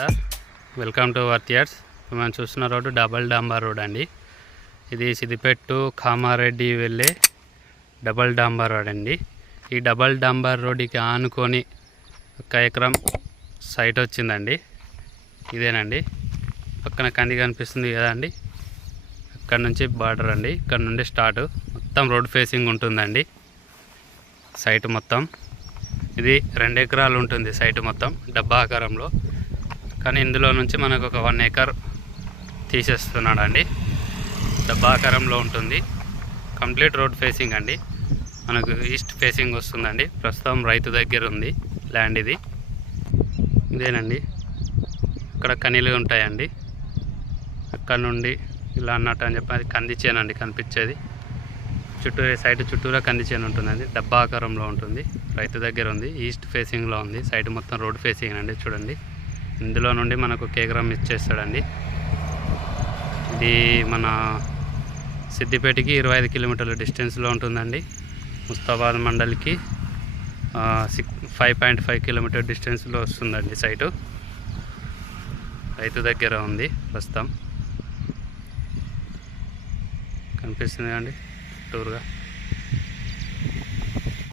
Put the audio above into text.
అంతా welcome to worth yards. మనం చూస్తున్న రోడ్డు డబల్ డాంబర్ రోడ్ అండి. ఇది సిద్దిపేట కామారెడ్డి వెళ్ళే డబల్ డాంబర్ రోడ్ అండి. ఈ డబల్ డాంబర్ రోడ్డుకి ఆనుకొని 1 ఎకరం సైట్ వచ్చిందండి. ఇదేనండి, పక్కన కంది కనిపిస్తుంది కదా అండి, ఇక్కడ నుంచి బార్డర్ అండి. ఇక్కడ నుండి స్టార్ట్ మొత్తం రోడ్ ఫేసింగ్ ఉంటుందండి సైట్ మొత్తం. ఇది 2 ఎకరాలు ఉంటుంది సైట్ మొత్తం డబ్బా ఆకారంలో. కానీ ఇందులో నుంచి మనకు ఒక 1 ఎకర్ తీసేస్తున్నాడు అండి. డబ్బా ఆకారంలో ఉంటుంది, కంప్లీట్ రోడ్ ఫేసింగ్ అండి. మనకు ఈస్ట్ ఫేసింగ్ వస్తుందండి. ప్రస్తుతం రైతు దగ్గర ఉంది ల్యాండ్ ఇది. ఇదేనండి, ఇక్కడ కనీలు ఉంటాయండి. అక్కడ నుండి ఇలా అన్నట్టు అని చెప్పి అది కంది చేను అండి కనిపించేది. సైట్ చుట్టూరా కంది చేను ఉంటుందండి. డబ్బా ఆకారంలో ఉంటుంది, రైతు దగ్గర ఉంది, ఈస్ట్ ఫేసింగ్లో ఉంది. సైట్ మొత్తం రోడ్ ఫేసింగ్ అండి. చూడండి, ఇందులో నుండి మనకు 1 ఎకరం ఇచ్చేస్తాడండి. ఇది మన సిద్దిపేటకి 25 కిలోమీటర్ల డిస్టెన్స్లో ఉంటుందండి. ముస్తాబాద్ మండలికి 5.5 కిలోమీటర్ డిస్టెన్స్లో వస్తుందండి సైటు. రైతు దగ్గర ఉంది ప్రస్తుతం, కనిపిస్తుంది అండి చుట్టూరుగా.